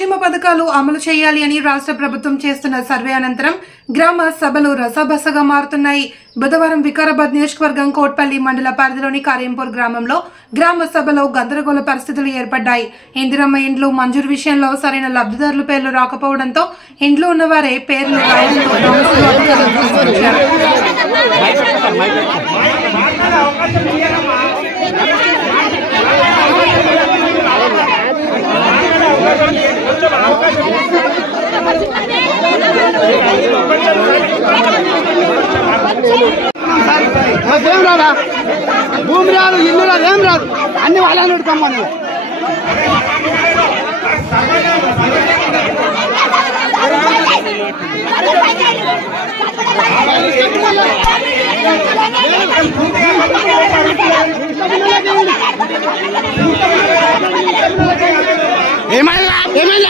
సంక్షేమ పథకాలు అమలు చేయాలి అని రాష్ట్ర ప్రభుత్వం చేస్తున్న సర్వే అనంతరం గ్రామ సభలు రసబసగా మారుతున్నాయి. బుధవారం వికారాబాద్ నియోజకవర్గం కోట్పల్లి మండల పరిధిలోని కార్యంపూర్ గ్రామంలో గ్రామ సభలో గందరగోళ పరిస్థితులు ఏర్పడ్డాయి. ఇందిరమ్మ ఇండ్లు మంజూరు విషయంలో సరైన లబ్ధిదారుల పేర్లు రాకపోవడంతో ఇంట్లో ఉన్నవారే పేర్లు ఏం రాదా భూమి రాదు, ఇల్లు రాదు, ఏం రాదు, అన్ని వాళ్ళని ఉడకమ్మని ఏమైనా